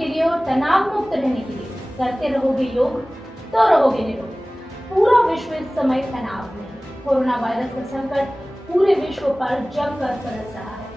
के लिए और तनाव मुक्त रहने के लिए करते रहोगे योग तो रहोगे निरोग। पूरा विश्व इस समय तनाव में है। कोरोना वायरस का संकट पूरे विश्व पर जमकर बरस रहा है।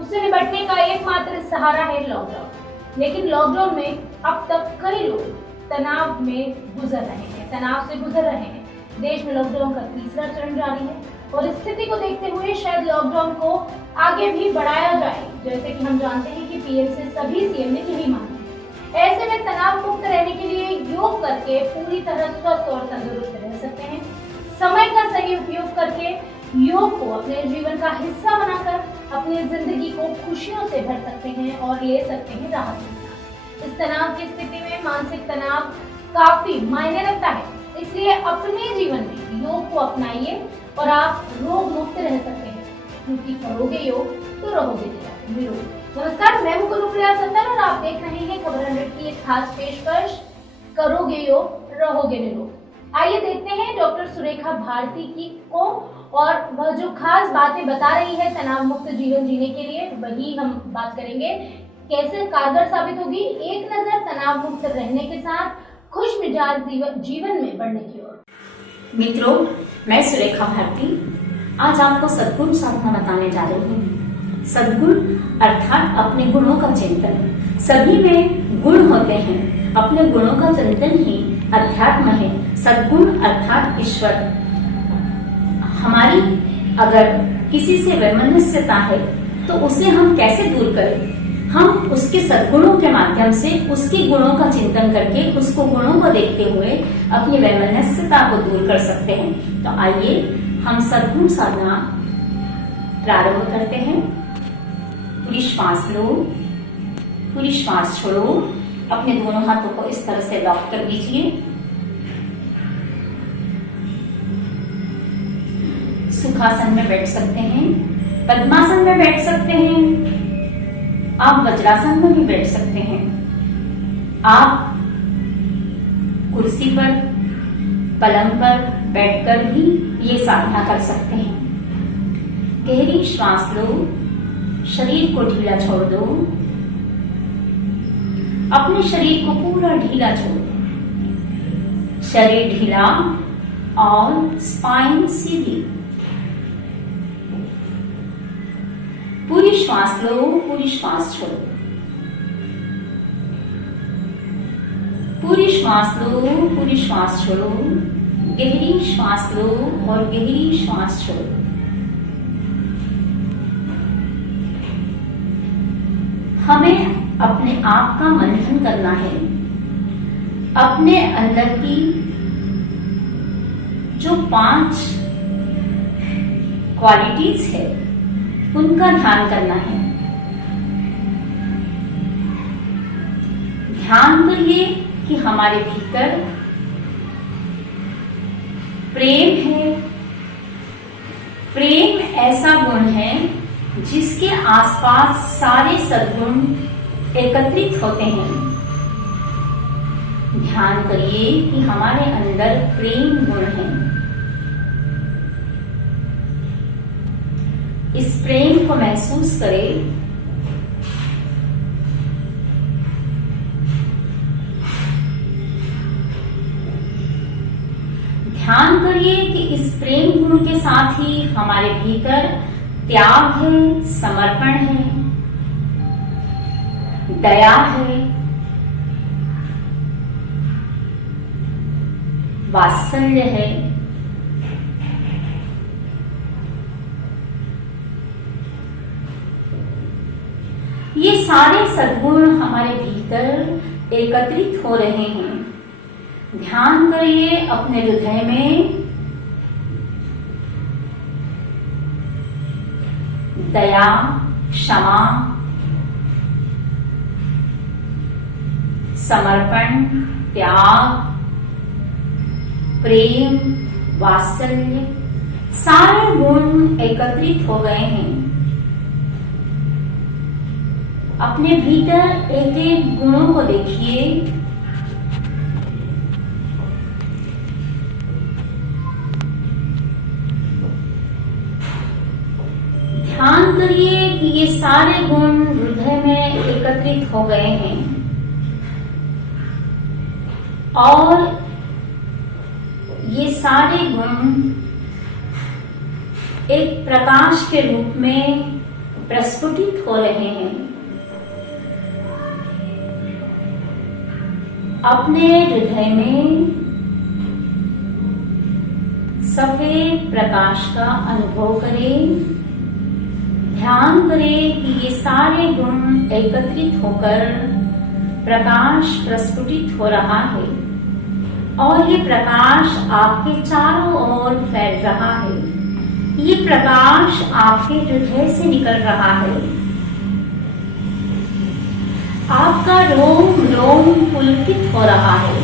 उससे निपटने का एकमात्र सहारा है लॉकडाउन। लेकिन लॉकडाउन में अब तक कई लोग तनाव में गुजर रहे हैं, तनाव से गुजर रहे हैं। देश में लॉकडाउन का तीसरा चरण जारी है और स्थिति को देखते हुए शायद लॉकडाउन को आगे भी बढ़ाया जाए, जैसे कि हम जानते हैं कि पीएम से सभी सीएम ने यही मांगी है। ऐसे में तनाव मुक्त रहने के लिए योग करके पूरी तरह स्वस्थ और तंदुरुस्त रह सकते हैं। समय का सही उपयोग करके योग को अपने जीवन का हिस्सा बनाकर अपनी जिंदगी को खुशियों से भर सकते हैं और ले सकते हैं राहत। इस तनाव की स्थिति में मानसिक तनाव काफी मायने रखता है, इसलिए अपने जीवन में योग को अपनाइए और आप रोग मुक्त रह सकते हैं, क्योंकि करोगे योग तो रहोगे निरोग। नमस्कार, मैं हूं गुरुप्रिया सत्तर और आप देख रहे हैं खबर 100 की एक खास पेशकश, करोगे योग रहोगे निरोग। आइए देखते हैं डॉक्टर सुरेखा भारती की को और वह जो खास बातें बता रही है तनाव मुक्त जीवन जीने के लिए, वही हम बात करेंगे। कैसे कारगर साबित होगी एक नजर तनाव मुक्त रहने के साथ खुश मिजाज जीवन में बढ़ने की ओर। मित्रों, मैं सुरेखा भारती आज आपको सद्गुण साधना बताने जा रही हूँ। सद्गुण अर्थात अपने गुणों का चिंतन। सभी में गुण होते हैं, अपने गुणों का चिंतन ही अध्यात्म है। सद्गुण अर्थात ईश्वर। हमारी अगर किसी से वैमनस्यता है तो उसे हम कैसे दूर करें? हम उसके सद्गुणों के माध्यम से उसके गुणों का चिंतन करके उसको गुणों को देखते हुए अपनी वैमनस्यता को दूर कर सकते हैं। तो आइए हम सद्गुण साधना प्रारंभ करते हैं। पूरी श्वास लो, पूरी श्वास छोड़ो। अपने दोनों हाथों को इस तरह से लॉक कर दीजिए। सुखासन में बैठ सकते हैं, पद्मासन में बैठ सकते हैं, आप वज्रासन में भी बैठ सकते हैं। आप कुर्सी पर, पलंग पर बैठकर भी ये साधना कर सकते हैं। गहरी श्वास लो, शरीर को ढीला छोड़ दो। अपने शरीर को पूरा ढीला छोड़ दो। शरीर ढीला और स्पाइन सीधी। पूरी श्वास लो, पूरी श्वास छोड़ो। पूरी श्वास लो, पूरी श्वास छोड़ो। गहरी श्वास लो और गहरी श्वास छोड़ो। हमें अपने आप का मंथन करना है। अपने अंदर की जो 5 क्वालिटीज है उनका ध्यान करना है। ध्यान करिए कि हमारे भीतर प्रेम है। प्रेम ऐसा गुण है जिसके आसपास सारे सद्गुण एकत्रित होते हैं। ध्यान करिए कि हमारे अंदर प्रेम गुण है। इस प्रेम को महसूस करें। ध्यान करिए कि इस प्रेम गुण के साथ ही हमारे भीतर त्याग है, समर्पण है, दया है, वात्सल्य है। ये सारे सद्गुण हमारे भीतर एकत्रित हो रहे हैं। ध्यान करिए अपने हृदय में दया, क्षमा, समर्पण, त्याग, प्रेम, वात्सल्य सारे गुण एकत्रित हो गए हैं। अपने भीतर एक एक गुणों को देखिए। ध्यान करिए कि ये सारे गुण हृदय में एकत्रित हो गए हैं। और ये सारे गुण एक प्रकाश के रूप में प्रस्फुटित हो रहे हैं। अपने हृदय में सफेद प्रकाश का अनुभव करें। ध्यान करें कि ये सारे गुण एकत्रित होकर प्रकाश प्रस्फुटित हो रहा है और ये प्रकाश आपके चारों ओर फैल रहा है। ये प्रकाश आपके हृदय से निकल रहा है। आपका रोम रोम पुलकित हो रहा है।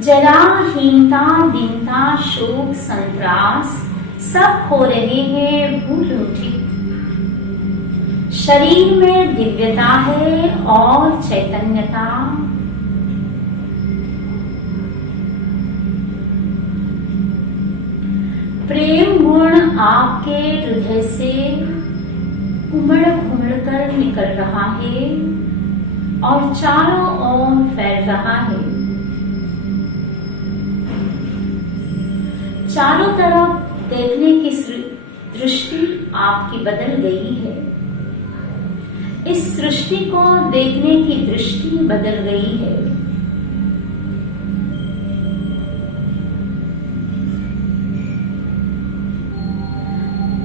जरा हीनता, दीनता, शोक, संत्रास सब हो रहे हैं भूलूठित। शरीर में दिव्यता है और चैतन्यता। प्रेम गुण आपके हृदय से उमड़ घुमड़ कर निकल रहा है और चारों ओर फैल रहा है। चारों तरफ देखने की दृष्टि आपकी बदल गई है। इस सृष्टि को देखने की दृष्टि बदल गई है।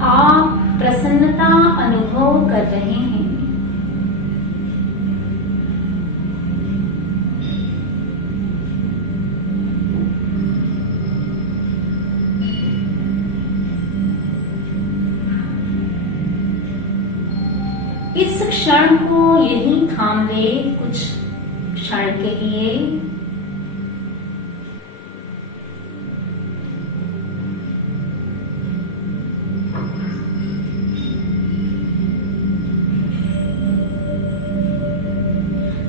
आप प्रसन्नता अनुभव कर रहे हैं। इस क्षण को यही थाम ले कुछ क्षण के लिए।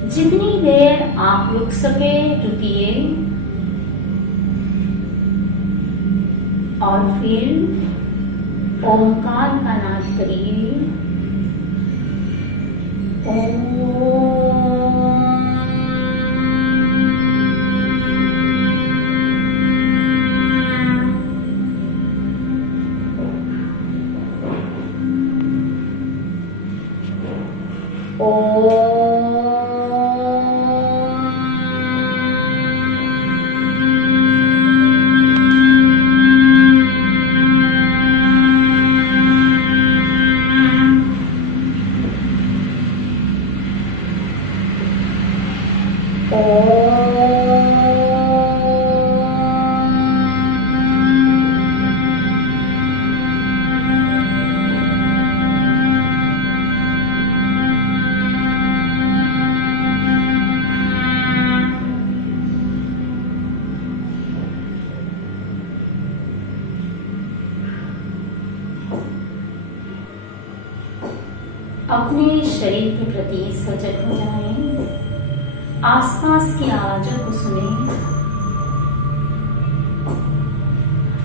जितनी देर आप रुक सके रुकिए और फिर ओंकार का नाद करिए। अपने शरीर के प्रति सजग हो जाएं। आसपास की आवाजों को सुनें।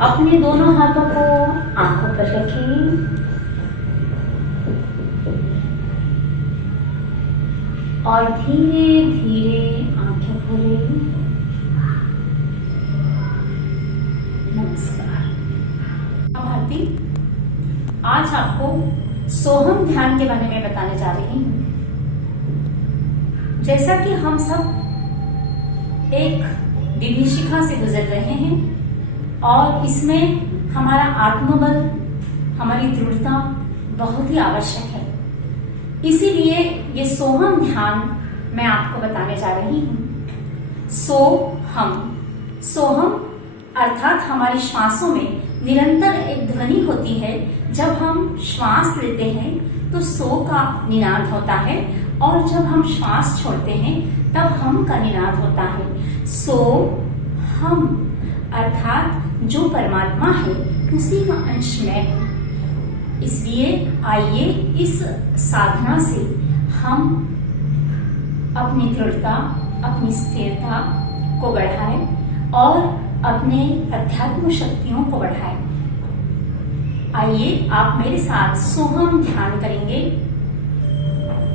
अपने दोनों हाथों को आंखों पर रखें और धीरे धीरे आंखें खोलें। नमस्कार। भारती, आज आपको सोहम ध्यान के बारे में बताने जा रही हूँ। जैसा कि हम सब एक विभीषिका से गुजर रहे हैं और इसमें हमारा आत्मबल, हमारी दृढ़ता बहुत ही आवश्यक है। इसीलिए ये सोहम ध्यान मैं आपको बताने जा रही हूँ। सोहम अर्थात हमारी श्वासों में निरंतर एक ध्वनि होती है। जब हम श्वास लेते हैं तो सो का निनाद होता है और जब हम श्वास छोड़ते हैं तब हम का निनाद होता है। सो हम अर्थात जो परमात्मा है उसी का अंश मैं हूँ। इसलिए आइए इस साधना से हम अपनी दृढ़ता, अपनी स्थिरता को बढ़ाएं और अपने अध्यात्म शक्तियों को बढ़ाएं। आइए आप मेरे साथ सोहम ध्यान करेंगे।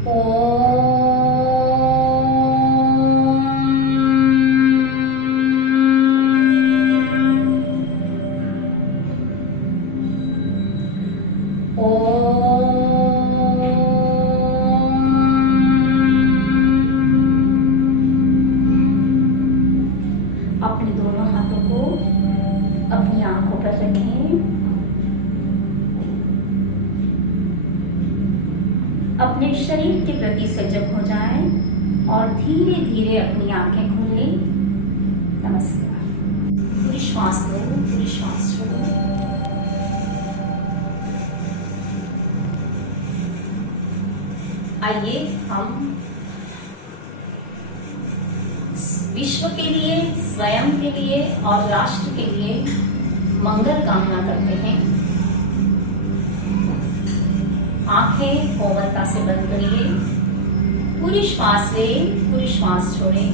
अपने दोनों हाथों को अपनी आंखों पर रखें। अपने शरीर के प्रति सजग हो जाएं और धीरे धीरे अपनी आंखें खोलें। नमस्कार। पूरी श्वास लो, पूरी श्वास छोड़ो। आइए हम विश्व के लिए, स्वयं के लिए और राष्ट्र के लिए मंगल कामना करते हैं। आंखें कोमलता से बंद करिए। पूरी श्वास लें, पूरी श्वास छोड़ें।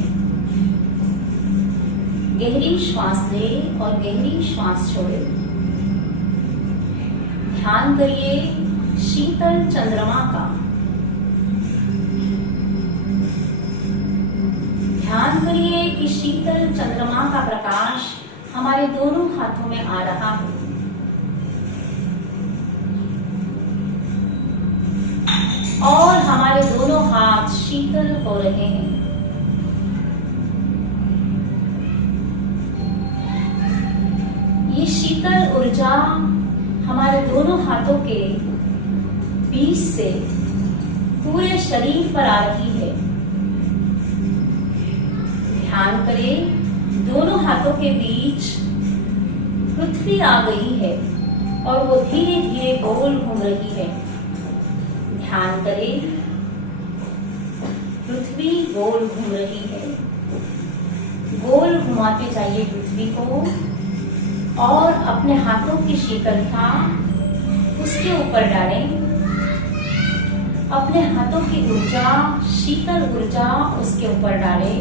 गहरी श्वास लें और गहरी श्वास छोड़ें। ध्यान करिए शीतल चंद्रमा का। ध्यान करिए कि शीतल चंद्रमा का प्रकाश हमारे दोनों हाथों में आ रहा है। और हमारे दोनों हाथ शीतल हो रहे हैं। ये शीतल ऊर्जा हमारे दोनों हाथों के बीच से पूरे शरीर पर आ रही है। ध्यान करें, दोनों हाथों के बीच पृथ्वी आ गई है और वो धीरे धीरे गोल घूम रही है। ध्यान करें, पृथ्वी गोल घूम रही है। गोल घुमाते जाइए पृथ्वी को और अपने हाथों की शीतलता उसके ऊपर डालें। अपने हाथों की ऊर्जा, शीतल ऊर्जा उसके ऊपर डालें।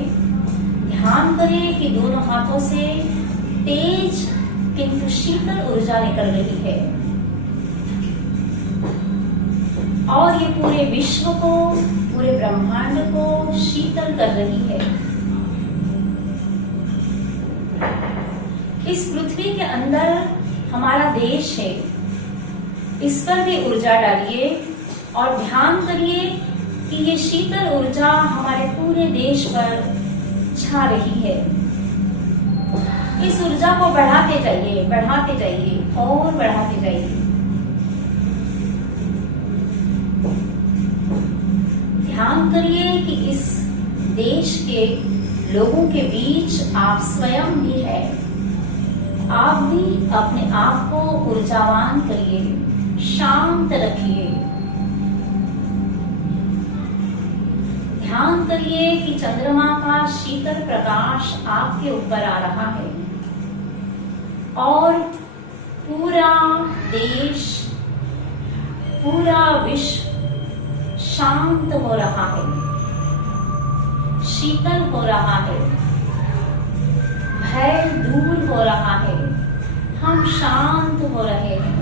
ध्यान करें कि दोनों हाथों से तेज किंतु शीतल ऊर्जा निकल रही है और ये पूरे विश्व को, पूरे ब्रह्मांड को शीतल कर रही है। इस पृथ्वी के अंदर हमारा देश है, इस पर भी ऊर्जा डालिए और ध्यान करिए कि ये शीतल ऊर्जा हमारे पूरे देश पर छा रही है। इस ऊर्जा को बढ़ाते जाइए, बढ़ाते जाइए और बढ़ाते जाइए। ध्यान करिए कि इस देश के लोगों के बीच आप स्वयं भी है। आप भी अपने आप को ऊर्जावान करिए, शांत रखिए। ध्यान करिए कि चंद्रमा का शीतल प्रकाश आपके ऊपर आ रहा है और पूरा देश, पूरा विश्व शांत हो रहा है, शीतल हो रहा है, भय दूर हो रहा है, हम शांत हो रहे हैं।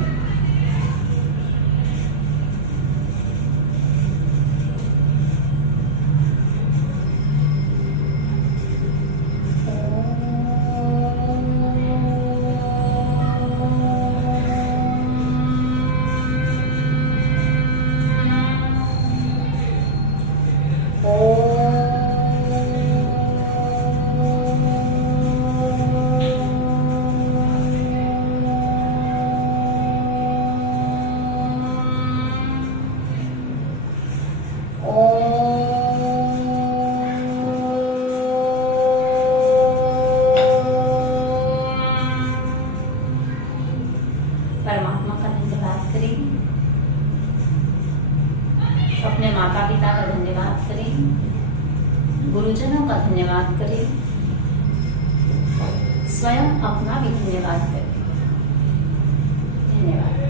परमात्मा का धन्यवाद करें, अपने माता पिता का धन्यवाद करें, गुरुजनों का धन्यवाद करें, स्वयं अपना भी धन्यवाद करें। धन्यवाद।